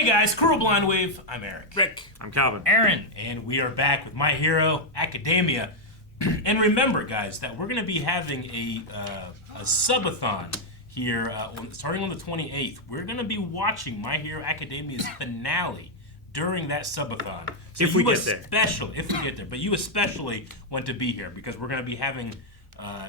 Hey guys, Cruel Blind Wave. I'm Eric. Rick. I'm Calvin. Aaron. And we are back with My Hero Academia. And remember, guys, that we're going to be having a subathon here starting on the 28th. We're going to be watching My Hero Academia's finale during that subathon. So if we get there. If we get there. But you especially want to be here because we're going to be having...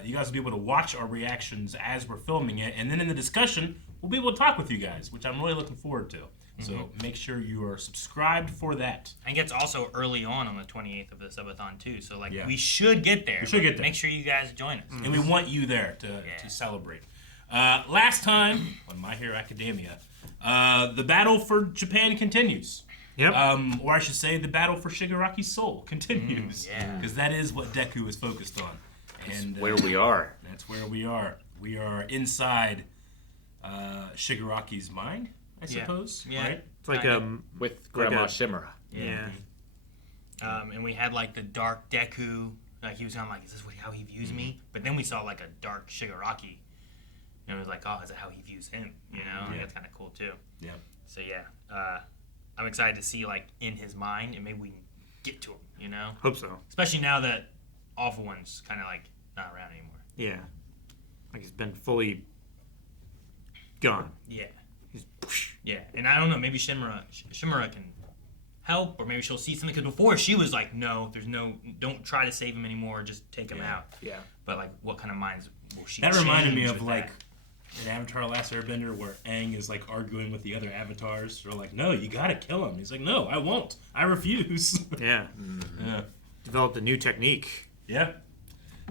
you guys will be able to watch our reactions as we're filming it. And then in the discussion, we'll be able to talk with you guys, which I'm really looking forward to. So make sure you are subscribed for that. I think it's also early on the 28th of the subathon too. So we should get there. We should get there. Make sure you guys join us. And we want you there to celebrate. Last time on My Hero Academia, the battle for Japan continues. Yep. Or I should say, the battle for Shigaraki's soul continues. Yeah. Because that is what Deku is focused on. And where we are. That's where we are. We are inside Shigaraki's mind, I suppose. Yeah. Right? It's like with Grandma Shimura. Yeah. And we had the dark Deku. He was kind of is this how he views me? But then we saw a dark Shigaraki. And it was oh, is that how he views him? You know? Yeah. That's kind of cool too. Yeah. So I'm excited to see in his mind, and maybe we can get to him. You know? Hope so. Especially now that Awful One's kind of not around anymore. Yeah. He's been fully gone. Yeah. He's Yeah, and I don't know, maybe Shimura can help, or maybe she'll see something, because before she was no, don't try to save him anymore, just take him out. Yeah. But what kind of minds will she That reminded me of that? in Avatar: Last Airbender, where Aang is arguing with the other avatars. They're no, you gotta kill him. He's no, I won't. I refuse. Yeah. Yeah. Developed a new technique. Yeah.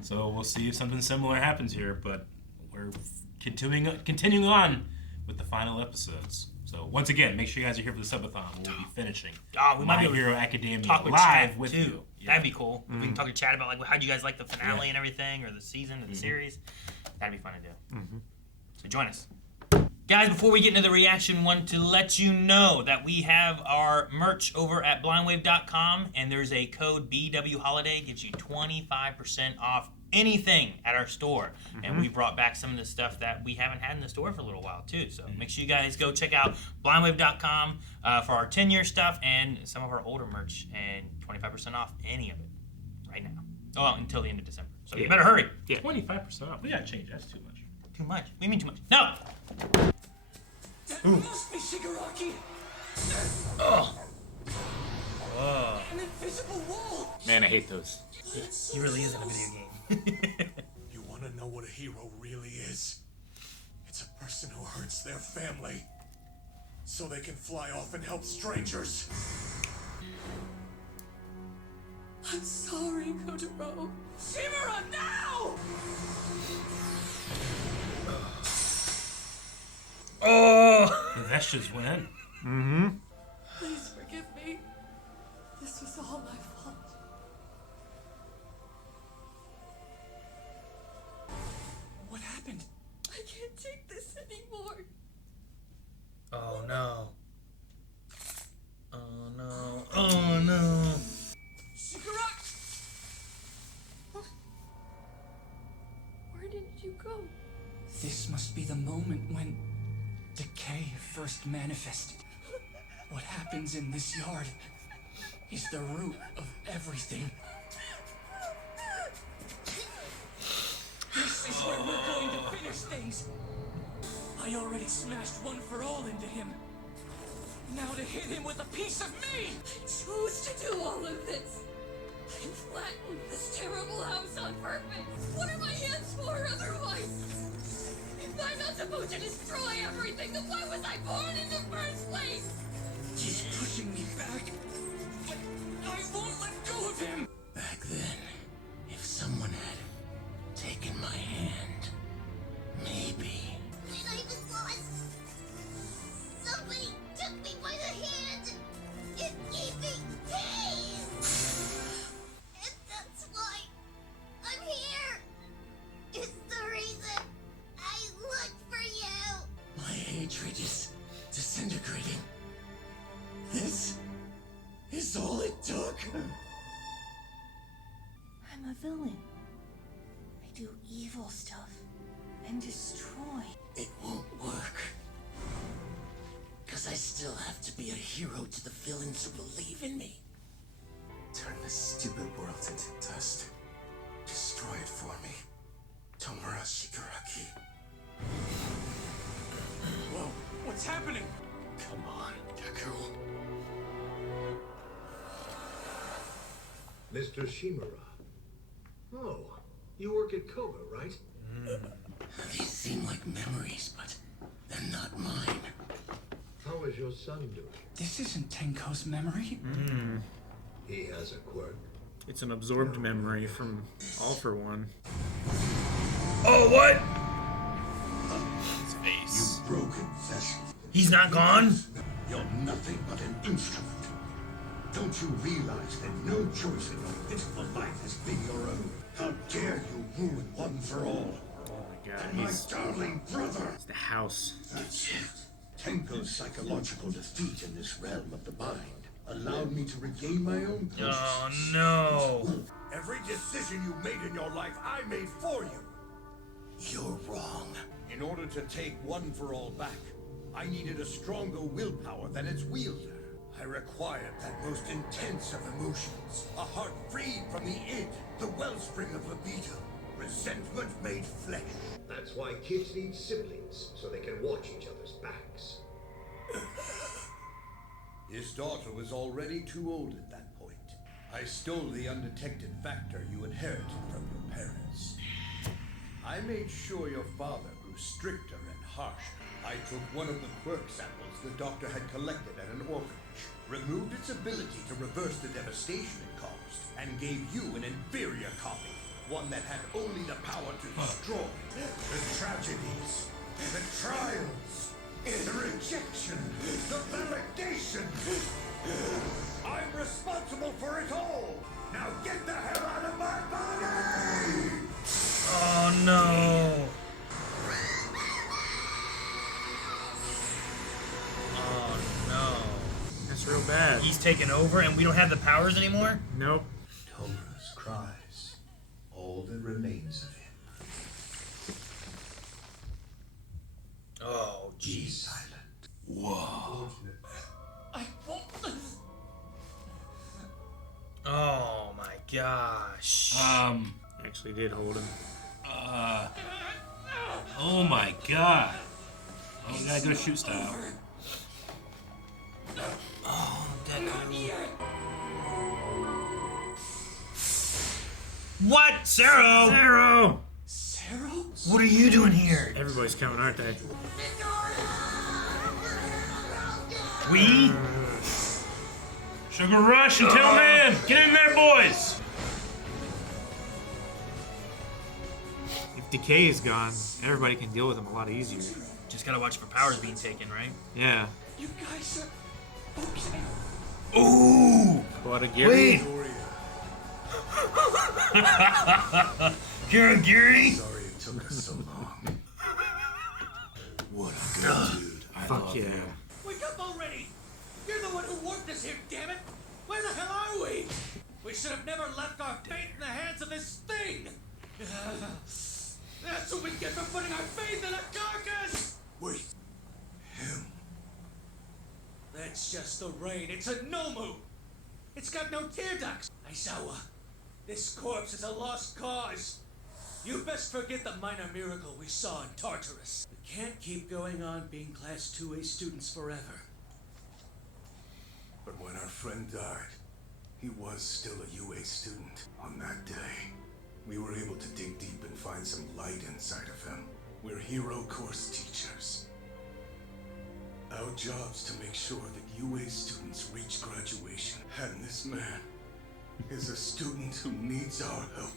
So we'll see if something similar happens here, but we're continuing on with the final episodes. So once again, make sure you guys are here for the subathon. We'll be finishing we My might be Hero Academia talk with live Chad with too. you. Yeah. That'd be cool. We can talk to Chad about how do you guys like the finale and everything, or the season, or the series. That'd be fun to do. So join us. Guys, before we get into the reaction, want to let you know that we have our merch over at blindwave.com, and there's a code BWHoliday, gives you 25% off anything at our store. And we brought back some of the stuff that we haven't had in the store for a little while too. So make sure you guys go check out blindwave.com for our 10-year stuff and some of our older merch, and 25% off any of it right now. Oh, well, until the end of December. So you better hurry. Yeah. 25% off. We gotta change. That's too much. Too much. What do you mean too much? No! That must be Shigaraki! Oh. An invisible wall! Man, I hate those. He really is in a video game. You want to know what a hero really is? It's a person who hurts their family so they can fly off and help strangers. I'm sorry, Kotaro. Shimura, now! Oh! The Veshtas went in. Please forgive me. This was all my fault. What happened? I can't take this anymore. Oh no. Oh no. Oh no. Shigaraki! Where did you go? This must be the moment when decay first manifested. What happens in this yard is the root of everything. This is where we're going to finish things. I already smashed One for All into him. Now to hit him with a piece of me! I chose to do all of this. I flattened this terrible house on purpose. What are my hands for otherwise? If I'm not supposed to destroy everything, then why was I born in the first place? He's pushing me back, but I won't let go of him! Back then, if someone had taken my hand, maybe... When I was lost, somebody took me by the hand and gave me pain. And that's why I'm here. It's the reason I looked for you. My hatred is disintegrating. This is all it took. I'm a villain. I do evil stuff and destroy. It won't work. Because I still have to be a hero to the villains who believe in me. Turn this stupid world into dust. Destroy it for me. Tomura Shigaraki. Whoa, what's happening? Come on, Deku. Mr. Shimura. Oh, you work at Koga, right? These seem like memories, but they're not mine. How is your son doing? This isn't Tenko's memory. He has a quirk. It's an absorbed memory from All For One. Oh, what? His face. Broken vessel. He's not gone? You're nothing but an instrument. Don't you realize that no choice in your pitiful life has been your own? How dare you ruin One for All? Oh my god, And my he's darling brother! the house. That's it. Tenko's psychological defeat in this realm of the mind allowed me to regain my own consciousness. Oh, no. Every decision you made in your life, I made for you. You're wrong. In order to take One for All back, I needed a stronger willpower than its wielder. I required that most intense of emotions, a heart freed from the id, the wellspring of libido, resentment made flesh. That's why kids need siblings, so they can watch each other's backs. His daughter was already too old at that point. I stole the undetected factor you inherited from your parents. I made sure your father grew stricter and harsher. I took one of the Quirk samples the doctor had collected at an orphanage, removed its ability to reverse the devastation it caused, and gave you an inferior copy, one that had only the power to destroy. The tragedies, the trials, the rejection, the validation. I'm responsible for it all. Now get the hell out of my body! Oh, no. Oh, no. That's real bad. He's taken over and we don't have the powers anymore? Nope. Tomura's cries, all that remains of him. Oh, Be jeez. silent. Whoa. I won't. Oh, my gosh. Actually did hold him. Oh my god. Oh, we gotta go shoot style. Oh, Deku. What? Zero? Arrow! Sarah? What are you doing here? Everybody's coming, aren't they? We? Sugar Rush and Tail Man! Get in there, boys! If Decay is gone, everybody can deal with him a lot easier. Just gotta watch for powers being taken, right? Yeah. You guys are okay. Ooh! What a gear. Wait! Kiragiri? Sorry it took us so long. What a good dude. I Fuck love yeah. him. Wake up already! You're the one who warped us here, damn it! Where the hell are we? We should have never left our fate in the hands of this thing! That's what we get for putting our faith in a carcass! Wait. Him. That's just the rain. It's a Nomu! It's got no tear ducts! Aizawa, this corpse is a lost cause. You best forget the minor miracle we saw in Tartarus. We can't keep going on being Class 2A students forever. But when our friend died, he was still a UA student. On that day, we were able to dig deep and find some light inside of him. We're hero course teachers. Our job's to make sure that UA students reach graduation. And this man is a student who needs our help.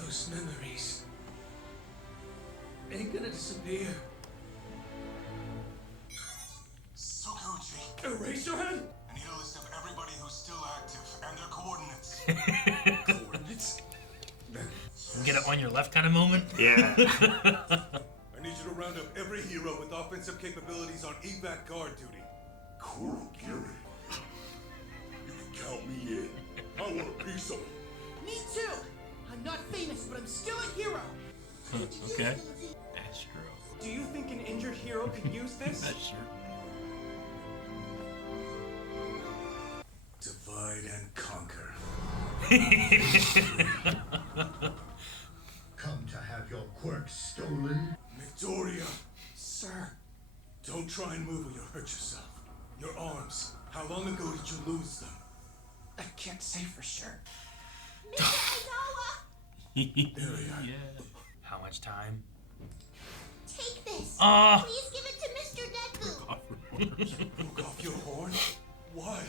Those memories ain't gonna disappear. Eraserhead? I need a list of everybody who's still active and their coordinates. Coordinates? Get it on your left kind of moment? Yeah. I need you to round up every hero with offensive capabilities on evac guard duty. Cool, Gary. You can count me in. I want a piece of it. Me too! I'm not famous, but I'm still a hero! Okay. Astro. Do you think an injured hero could use this? Sure. Divide and conquer. Come to have your quirks stolen? Victoria! Sir! Don't try and move or you'll hurt yourself. Your arms. How long ago did you lose them? I can't say for sure. Mr. Aizawa, Yeah. How much time? take this. Ah. Please give it to Mr. Deku. Broke off your horn? Why?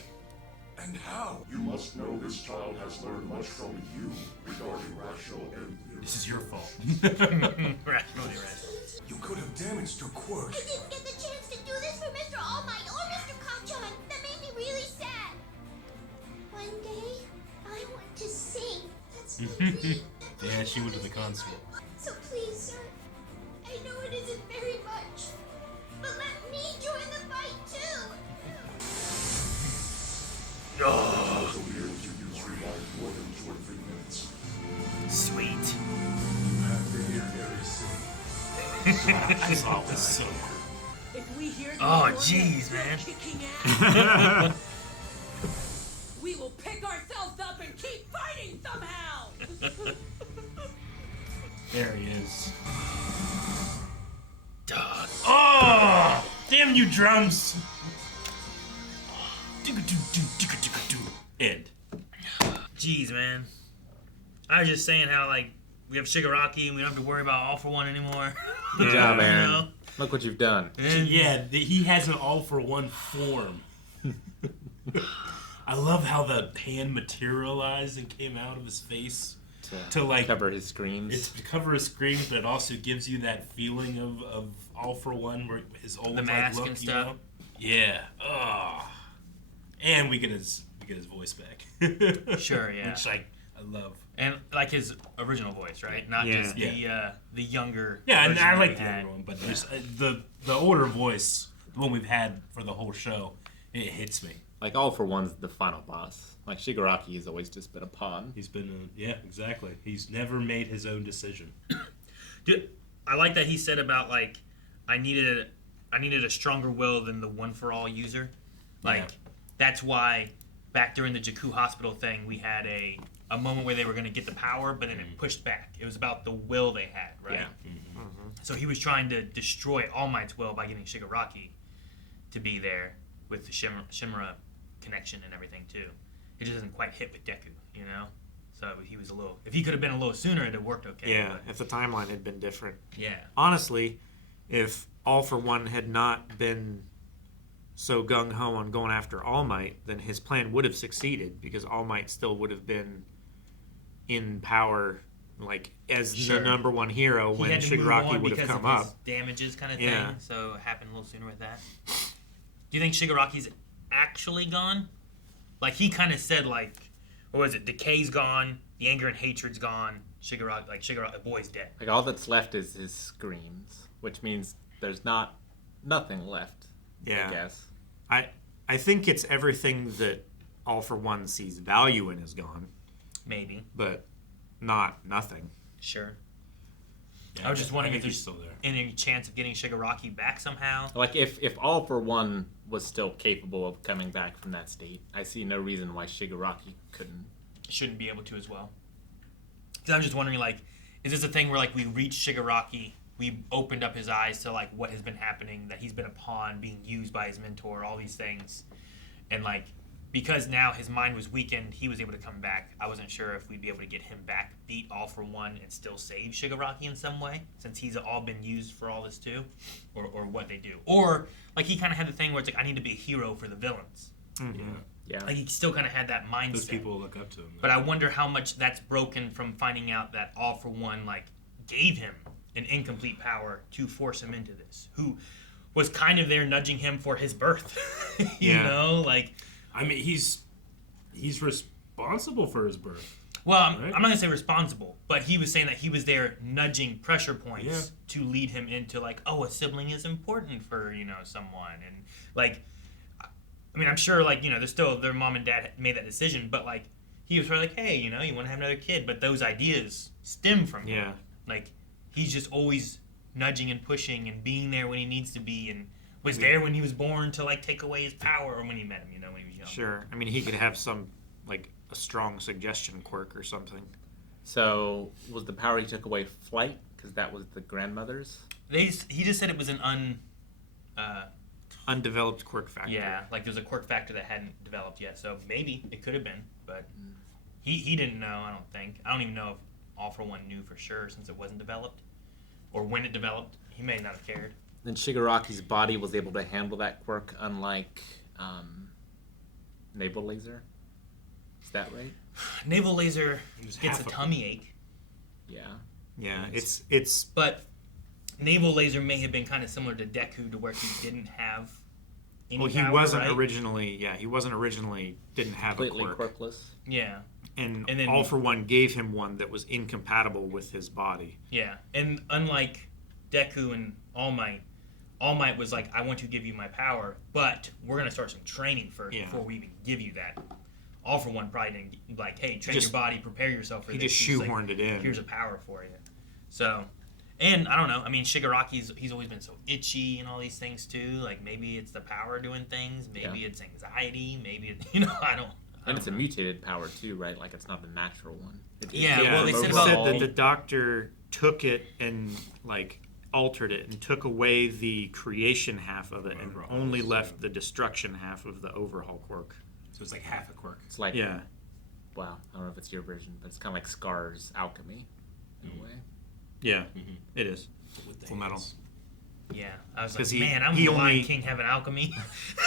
And how? You must know this child has learned much from you regarding rational and This is your fault. Rationally right. You could have damaged your quirk. I didn't get the chance to do this for Mr. All Might or Mr. Kachan. That made me really sad. One day, I want to sing. That's my dream. Yeah, she went to the concert. So please, sir, I know it isn't very much, but let me join the fight too. I'll be able to use revive more than 2 or 3 minutes. Sweet. You have to hear Harry sing. I saw it was so If we hear the Oh, noise jeez, of man. kicking ass, we will pick ourselves up and keep fighting somehow. There he is. Duh. Oh! Damn you, drums! End. Jeez, man. I was just saying how, like, we have Shigaraki and we don't have to worry about All For One anymore. Good job, You Aaron. know? Look what you've done. And Yeah, he has an all-for-one form. I love how the hand materialized and came out of his face to like cover his screams. It's to cover his screams, but it also gives you that feeling of all for one, where his old The mask look, and you stuff. know? Yeah. Oh. And we get his voice back. Sure, yeah. Which I love. And like his original voice, right? Not Yeah. just the younger. Yeah, and version I that like we the had. other one, but just the older voice, the one we've had for the whole show, it hits me. Like All For One's the final boss. Like Shigaraki has always just been a pawn. He's been, yeah, exactly. He's never made his own decision. Dude, I like that he said about like I needed a stronger will than the one for all user. Like Yeah. that's why back during the Jakku Hospital thing we had a moment where they were going to get the power, but then it pushed back. It was about the will they had, right? Yeah. So he was trying to destroy All Might's will by getting Shigaraki to be there with the Shimura connection and everything too. It just doesn't quite hit with Deku, you know. So he was a little. If he could have been a little sooner, it'd have worked okay. Yeah, but- if the timeline had been different. yeah. Honestly, if All For One had not been so gung-ho on going after All Might, then his plan would have succeeded, because All Might still would have been in power, like, as Sure. the number one hero He when had to move Shigaraki on would have because come of his up. damages kind of Yeah. thing. So it happened a little sooner with that. Do you think Shigaraki's actually gone? Like he kind of said, like, what was it? Decay's gone. The anger and hatred's gone. Shigaraki, the boy's dead. Like all that's left is his screams, which means there's nothing left. Yeah. I guess. I think it's everything that All For One sees value in is gone, Maybe. but not nothing. Sure. Yeah, I was just wondering I if think there's he's still there. any chance of getting Shigaraki back somehow. Like if All For One was still capable of coming back from that state, I see no reason why Shigaraki couldn't. Shouldn't be able to as well. Because I'm just wondering, like, is this a thing where, like, we reached Shigaraki, we opened up his eyes to, like, what has been happening, that he's been a pawn, being used by his mentor, all these things. And, like, because now his mind was weakened, he was able to come back. I wasn't sure if we'd be able to get him back, beat All For One, and still save Shigaraki in some way, since he's all been used for all this too, or what they do. Or, like, he kind of had the thing where it's like, I need to be a hero for the villains. Yeah. Like, he still kind of had that mindset. Those people look up to him. But I wonder how much that's broken from finding out that All For One, like, gave him an incomplete power to force him into this. Who was kind of there nudging him for his birth. you Yeah. know? Like, I mean, he's responsible for his birth. well, I'm Right. not going to say responsible, but he was saying that he was there nudging pressure points Yeah. to lead him into, like, oh, a sibling is important for, you know, someone. And, like, I mean, I'm sure, like, you know, their mom and dad made that decision, but, like, he was probably like, hey, you know, you want to have another kid, but those ideas stem from him. Yeah. Like, he's just always nudging and pushing and being there when he needs to be, and was there when he was born to like take away his power, or when he met him, you know, when he was young. Sure. I mean, he could have some like a strong suggestion quirk or something. So was the power he took away flight? Because that was the grandmother's. He just said it was an undeveloped quirk factor. Yeah, like there's a quirk factor that hadn't developed yet. So maybe it could have been, but he didn't know. I don't think. I don't even know if All for One knew for sure since it wasn't developed, or when it developed. He may not have cared. Then Shigaraki's body was able to handle that quirk, unlike Naval Laser. Is that right? Naval Laser gets a tummy ache. Yeah. Yeah, it's. But Naval Laser may have been kind of similar to Deku, to where he didn't have any Well, he power, wasn't right? originally. Yeah, he wasn't originally. Didn't have Completely a quirk. quirkless. Yeah. And then All for One gave him one that was incompatible with his body. Yeah, and unlike Deku and All Might was like, I want to give you my power, but we're going to start some training first before we even give you that. All for One probably didn't, like, hey, train your body, prepare yourself for this. He just shoehorned it in. Here's a power for you. So, and I don't know, I mean, Shigaraki's, he's always been so itchy and all these things too. Like, maybe it's the power doing things, maybe it's anxiety, maybe, it, you know, I don't And it's a know. mutated power too, right? Like it's not the natural one. Well, they said that the doctor took it and like altered it and took away the creation half of it and only left the destruction half of the overhaul quirk. So it's like half a quirk. It's like yeah. Wow, I don't know if it's your version, but it's kind of like Scar's alchemy in a way. Yeah, it is. Full metal. Yeah, I was like, 'Cause man, I'm he the Lion only- King having alchemy.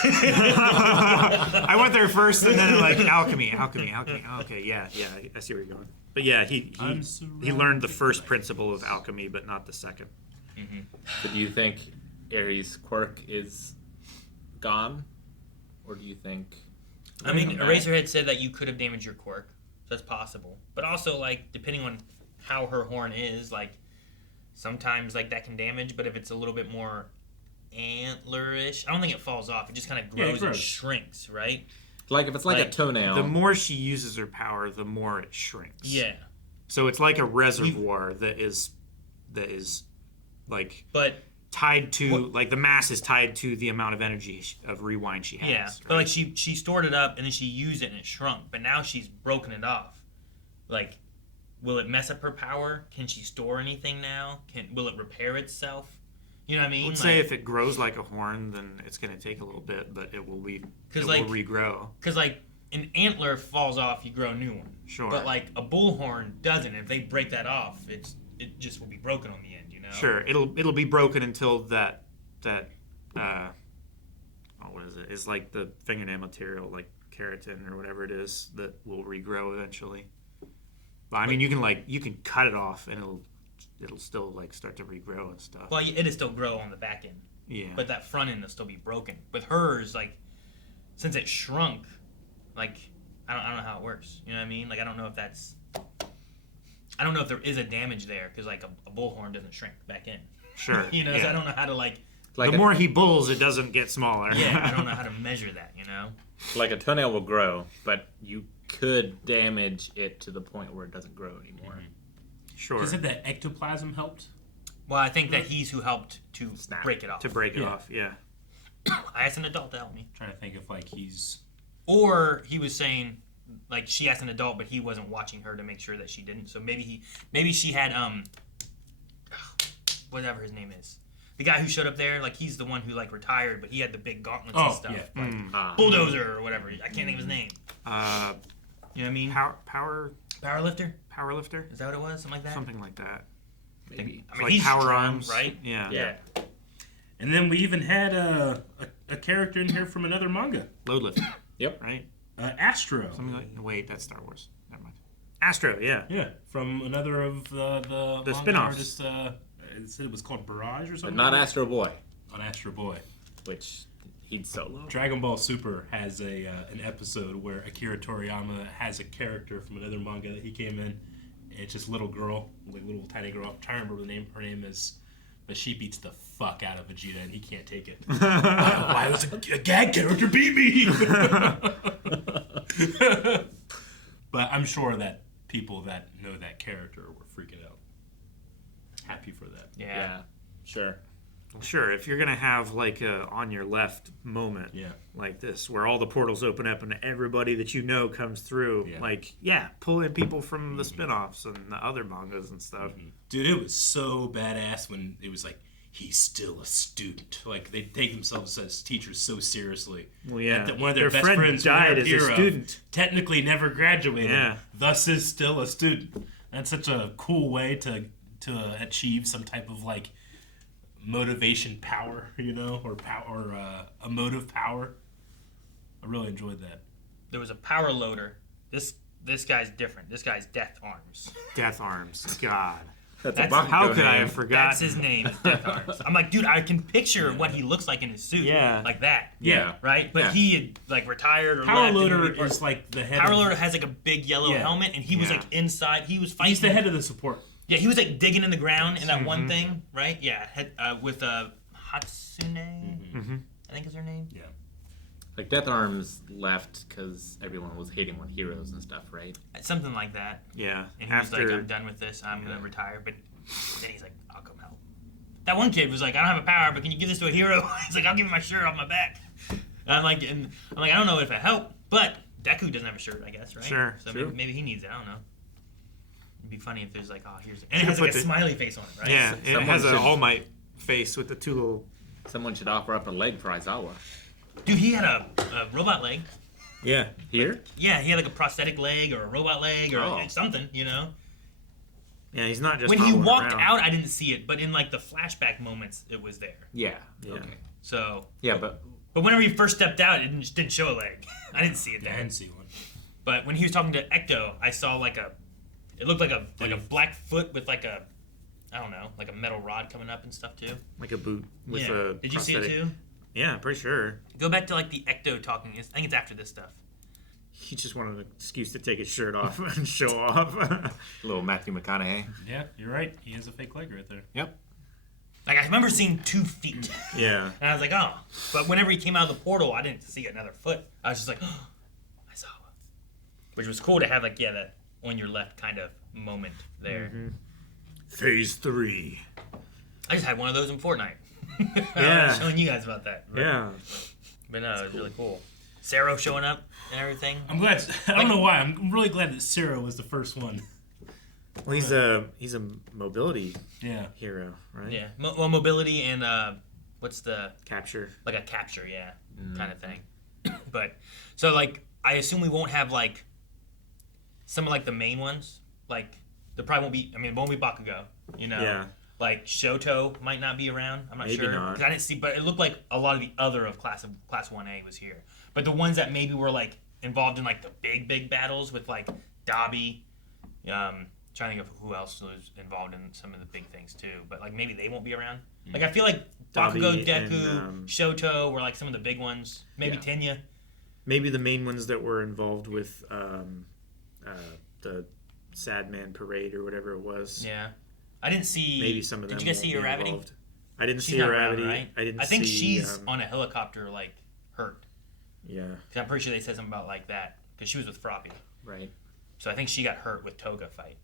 I went there first, and then like alchemy. Oh, okay, yeah, I see where you're going. But yeah, he learned the first principle of alchemy, but not the second. So do you think Ares' quirk is gone, or do you think? I mean, Eraserhead said that you could have damaged your quirk, so that's possible. But also, like, depending on how her horn is, like, sometimes like that can damage. But if it's a little bit more antlerish, I don't think it falls off. It just kind of grows and shrinks, right? Like if it's like a toenail. The more she uses her power, the more it shrinks. Yeah. So it's like a reservoir that is like tied to like the mass is tied to the amount of energy of rewind she has. Yeah, right? but like she stored it up and then she used it and it shrunk. But now she's broken it off. Like, will it mess up her power? Can she store anything now? Will it repair itself? You know what I mean? Let's say if it grows like a horn, then it's going to take a little bit, but it will will regrow. Because like an antler falls off, you grow a new one. Sure. But like a bullhorn doesn't. If they break that off, it just will be broken on the end. You know. Sure, it'll be broken until that what is it? It's like the fingernail material, like keratin or whatever it is, that will regrow eventually. But I mean, you can cut it off and it'll still like start to regrow and stuff. Well, it'll still grow on the back end. Yeah. But that front end will still be broken. With hers, like, since it shrunk, like, I don't know how it works. You know what I mean? Like, I don't know if there is a damage there, because like a bullhorn doesn't shrink back in. Sure. You know, so I don't know how to like the more he bulls, it doesn't get smaller. Yeah, I don't know how to measure that. You know. Like a toenail will grow, but you could damage it to the point where it doesn't grow anymore. Sure. Is it that ectoplasm helped? Well, I think that he's who helped to break it off. To break it off, yeah. I asked an adult to help me. I'm trying to think if like he's. Or he was saying, like, she asked an adult, but he wasn't watching her to make sure that she didn't. So maybe she had whatever his name is, the guy who showed up there. Like, he's the one who like retired, but he had the big gauntlets and stuff. Yeah. Like, Bulldozer or whatever. I can't think of his name. You know what I mean? Powerlifter. Powerlifter. Is that what it was? Something like that. Something like that. Maybe. I mean, like he's power strong, arms, right? Yeah. And then we even had a character in here from another manga. Load lift. Yep. Right. Astro. Something like. Wait, that's Star Wars. Never mind. Astro. Yeah. Yeah, from another of the manga spin-offs. artists. It said it was called Barrage or something. But not Astro Boy. On Astro Boy. Which he'd solo. Dragon Ball Super has an episode where Akira Toriyama has a character from another manga that he came in. And it's just little girl, like little tiny girl. I'm trying to remember the name. Her name is, but she beats the fuck out of Vegeta, and he can't take it. Why was a gag character beat me? But I'm sure that people that know that character were freaking out. Happy for that. Yeah. Sure. Sure, if you're gonna have like a on your left moment, Yeah. like this, where all the portals open up and everybody that you know comes through, pull in people from the spin-offs and the other mangas and stuff. Dude, it was so badass when it was like, he's still a student. Like, they take themselves as teachers so seriously. Well, yeah. That one of their best friend friends died who as they're a hero student. technically never graduated. Yeah. Thus is still a student. That's such a cool way to achieve some type of like motivation power, or emotive power. I really enjoyed that. There was a power loader. This guy's different. This guy's Death Arms. Death Arms. God. How could I have forgotten? That's his name, is Death Arms. I'm like, dude, I can picture what he looks like in his suit. Yeah. Like that. Yeah. Right? But he had, like, retired or Power left. Loader is like the head Power of... Loader has, like, a big yellow helmet, and he was, like, inside. He was fighting. He's the head of the support. Yeah, he was, like, digging in the ground in that one thing, right? Yeah. With Hatsune, I think is her name. Yeah. Like, Death Arms left because everyone was hating on heroes and stuff, right? Something like that. Yeah. And he was like, I'm done with this. I'm going to retire. But then he's like, I'll come help. That one kid was like, I don't have a power, but can you give this to a hero? He's like, I'll give you my shirt off my back. And I'm like, I don't know if it helped, but Deku doesn't have a shirt, I guess, right? Sure. So True. maybe he needs it. I don't know. It'd be funny if there's like, here's... And it has like a smiley face on it, right? Yeah, and it has an All Might face with the two little... Someone should offer up a leg for Aizawa. Dude, he had a robot leg. Yeah. Here? Yeah, he had like a prosthetic leg or a robot leg or something, Yeah, he's not just when he following walked around. out, I didn't see it, but in like the flashback moments, it was there. Yeah. Yeah. Okay. So... Yeah, but whenever he first stepped out, it didn't show a leg. I didn't see it there. I didn't see one. But when he was talking to Ecto, I saw like it looked like a black foot with like a, I don't know, like a metal rod coming up and stuff too. Like a boot with Yeah. a Did you see it prosthetic. too? Yeah, pretty sure. Go back to like the Ecto talking. I think it's after this stuff. He just wanted an excuse to take his shirt off and show off. little Matthew McConaughey. Yeah, you're right. He has a fake leg right there. Yep. Like I remember seeing 2 feet. Yeah. And I was like, oh. But whenever he came out of the portal, I didn't see another foot. I was just like, oh, Aizawa. Which was cool to have like, that on your left kind of moment there. Mm-hmm. Phase 3. I just had one of those in Fortnite. Yeah. I was showing you guys about that. But, Yeah. But no, it was really cool. Sero showing up and everything. I'm glad. I don't know why. I'm really glad that Sero was the first one. Well, he's a mobility hero, right? Yeah. Well, mobility and what's the capture? Like a capture, kind of thing. But so like I assume we won't have like some of like the main ones. Like there probably won't be. I mean, it won't be Bakugo. Yeah. Like Shoto might not be around. I'm not Maybe sure. not. 'Cause I didn't see, but it looked like a lot of the other of Class 1A was here. But the ones that maybe were like involved in like the big battles with like Dabi, trying to think of who else was involved in some of the big things too. But like maybe they won't be around. Like I feel like Bakugo, Dabi Deku, and, Shoto were like some of the big ones. Maybe Tenya. Maybe the main ones that were involved with the Sad Man Parade or whatever it was. Yeah. I didn't see. Maybe some of them. Did you guys see won't be Uravity? involved. I didn't She's see not around, Uravity. right? I didn't. I think see, she's on a helicopter, like hurt. Yeah. 'Cause I'm pretty sure they said something about like that because she was with Froppy. Right. So I think she got hurt with Toga fight.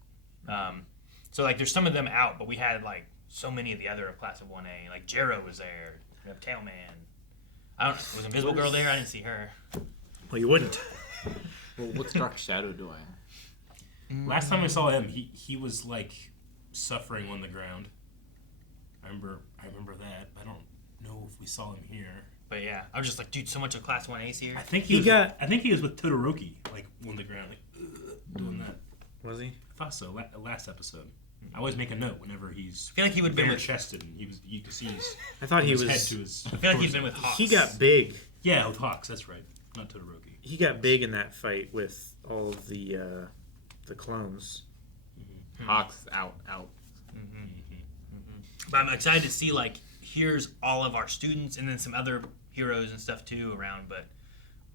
So like there's some of them out, but we had like so many of the other of Class of 1A. Like Jero was there. We have Tailman. I don't know. Was Invisible Girl there? I didn't see her. Well, you wouldn't. Well, what's Dark Shadow doing? Last time I saw him, he was like suffering on the ground. I remember that. I don't know if we saw him here. But yeah, I was just like, dude, so much of Class 1A's here. I think he was with Todoroki, like on the ground, like doing that. Was he? I thought so. Last episode. I always make a note whenever he's. I feel like he would have been with chested, and you could see his. I thought he was. Head to his I feel like he's been with Hawks. He got big. Yeah, with Hawks. That's right. Not Todoroki. He got big in that fight with all of the clones. Hawks out. But I'm excited to see like here's all of our students and then some other heroes and stuff too around. But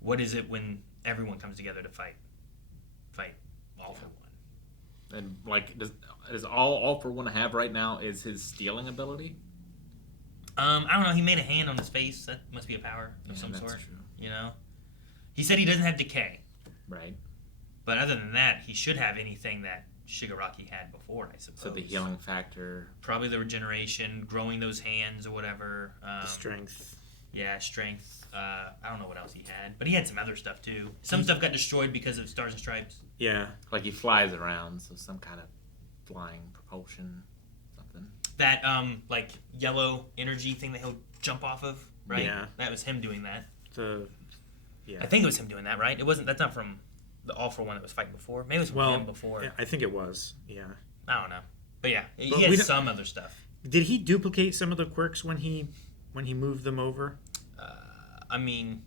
what is it when everyone comes together to fight all for one? And like, does all for one have right now is his stealing ability? I don't know. He made a hand on his face. That must be a power of some that's sort. true. You know, he said he doesn't have decay. Right. But other than that, he should have anything that Shigaraki had before, I suppose. So the healing factor. Probably the regeneration, growing those hands or whatever. The strength. Yeah, strength. I don't know what else he had, but he had some other stuff too. Some stuff got destroyed because of Stars and Stripes. Yeah. Like he flies around, so some kind of flying propulsion, something. That like yellow energy thing that he'll jump off of, right? Yeah. That was him doing that. Yeah. I think it was him doing that, right? It wasn't. That's not from the All for One that was fighting before. Maybe it was from him before. Yeah, I think it was. Yeah. I don't know, but yeah, he But had some other stuff. Did he duplicate some of the quirks when he moved them over? I mean,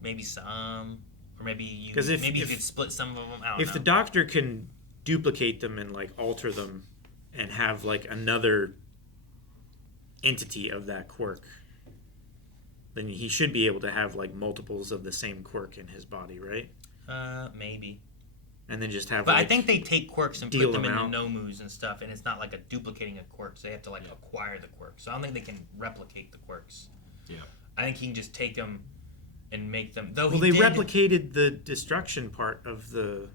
maybe some, or maybe you could split some of them. I don't know. If the Doctor can duplicate them and like alter them, and have like another entity of that quirk, then he should be able to have like multiples of the same quirk in his body, right? Maybe. And then just have. But like, I think they take quirks and deal put them them into out. nomus and stuff, and it's not like a duplicating a quirk. So they have to like acquire the quirks. So I don't think they can replicate the quirks. Yeah. I think he can just take them and make them. Though well, they replicated the destruction part of the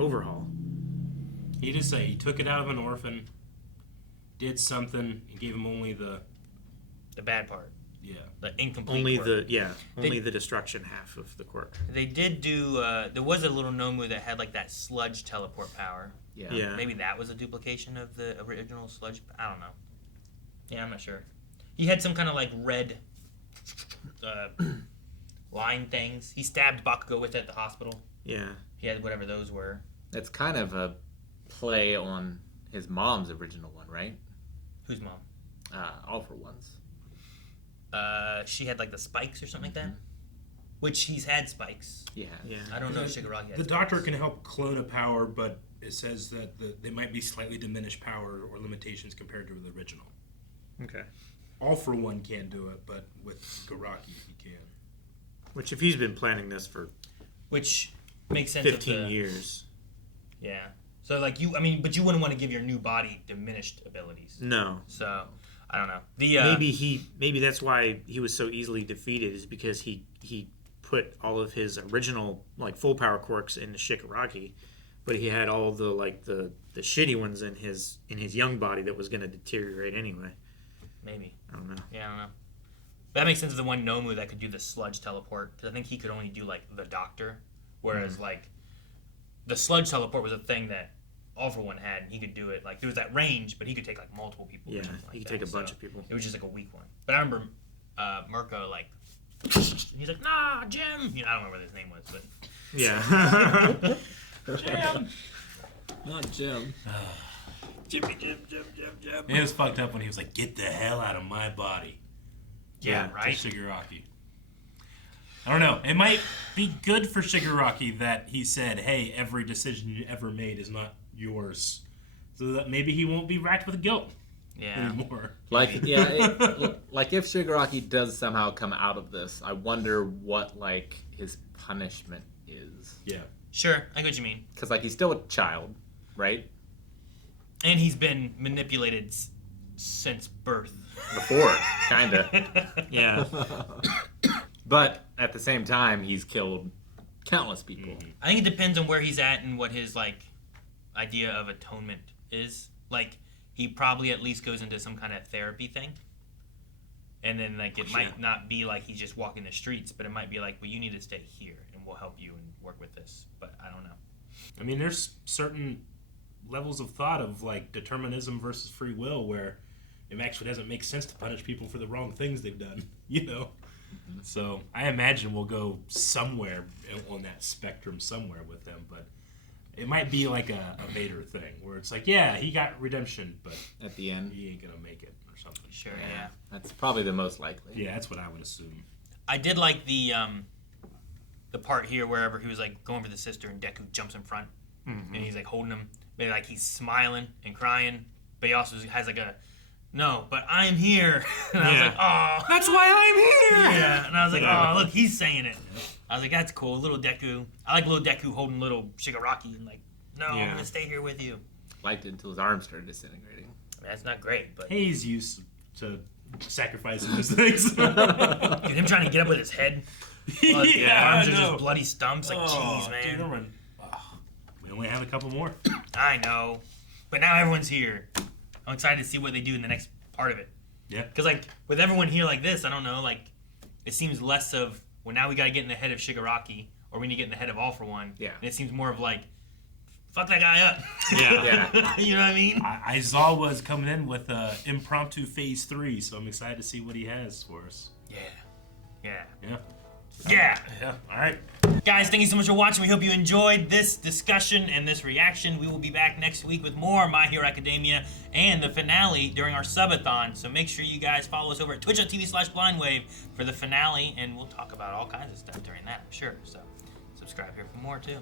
overhaul. He just say he took it out of an orphan, did something, and gave him only the bad part. Yeah. The incomplete Only quirk. only the destruction half of the quirk. They did do. There was a little Nomu that had like that sludge teleport power. Yeah. Maybe that was a duplication of the original sludge. I don't know. Yeah, I'm not sure. He had some kind of like red line things. He stabbed Bakugo with it at the hospital. Yeah. He had whatever those were. It's kind of a play on his mom's original one, right? Whose mom? All for One's. She had like the spikes or something like that. Which he's had spikes. Yeah. I don't know if Shigaraki had The spikes. Doctor can help clone a power, but it says that they might be slightly diminished power or limitations compared to the original. Okay. All for One can't do it, but with Shigaraki he can. Which, if he's been planning this for Which makes sense. 15 years. Yeah. So like but you wouldn't want to give your new body diminished abilities. No. So I don't know. Maybe that's why he was so easily defeated, is because he put all of his original like full power quirks into Shigaraki, but he had all the like the shitty ones in his young body that was going to deteriorate anyway. Maybe. I don't know. Yeah, I don't know. But that makes sense of the one Nomu that could do the sludge teleport, because I think he could only do like the Doctor, whereas like the sludge teleport was a thing that All for One had, and he could do it. Like there was that range, but he could take like multiple people. Yeah, or something he like could that. take a bunch of people. It was just like a weak one. But I remember Mirko like he's like, nah, Jim. I don't remember what his name was, but yeah. Jim. Not Jim. Jim. It was fucked up when he was like, "Get the hell out of my body." Yeah, right. To Shigaraki. I don't know. It might be good for Shigaraki that he said, "Hey, every decision you ever made is not yours," so that maybe he won't be racked with guilt anymore. Like, like if Shigaraki does somehow come out of this, I wonder what like his punishment is. Yeah. Sure, I get what you mean. Because like he's still a child, right? And he's been manipulated since birth. Before, kinda. Yeah. But at the same time, he's killed countless people. I think it depends on where he's at and what his like idea of atonement is. Like he probably at least goes into some kind of therapy thing. And then like it might not be like he's just walking the streets, but it might be like, well, you need to stay here and we'll help you and work with this. But I don't know. I mean, there's certain levels of thought of like determinism versus free will where it actually doesn't make sense to punish people for the wrong things they've done, you know? So I imagine we'll go somewhere on that spectrum somewhere with him, but it might be like a Vader thing where it's like, yeah, he got redemption, but at the end he ain't gonna make it or something. Sure, yeah. That's probably the most likely. Yeah, that's what I would assume. I did like the part here wherever he was like going for the sister and Deku jumps in front and he's like holding him, but like he's smiling and crying, but he also has like a no, but I'm here. And I was like, oh. That's why I'm here! Yeah, and I was like, oh, look, he's saying it. I was like, that's cool. Little Deku. I like little Deku holding little Shigaraki and like, no, I'm going to stay here with you. Liked it until his arms started disintegrating. I mean, that's not great, but... He's used to sacrificing those things. Dude, him trying to get up with his head. Yeah, arms I are know. just bloody stumps. Like, jeez, man. Dude, we only have a couple more. I know. But now everyone's here. I'm excited to see what they do in the next part of it. Yeah. Because, like, with everyone here like this, I don't know, like, it seems less of, well, now we got to get in the head of Shigaraki, or we need to get in the head of All for One. Yeah. And it seems more of, like, fuck that guy up. Yeah. You know what I mean? Aizawa is coming in with impromptu phase 3, so I'm excited to see what he has for us. Yeah. Yeah. Yeah. Yeah. All right. Guys, thank you so much for watching. We hope you enjoyed this discussion and this reaction. We will be back next week with more My Hero Academia and the finale during our subathon. So make sure you guys follow us over at twitch.tv/blindwave for the finale, and we'll talk about all kinds of stuff during that, I'm sure. So subscribe here for more, too.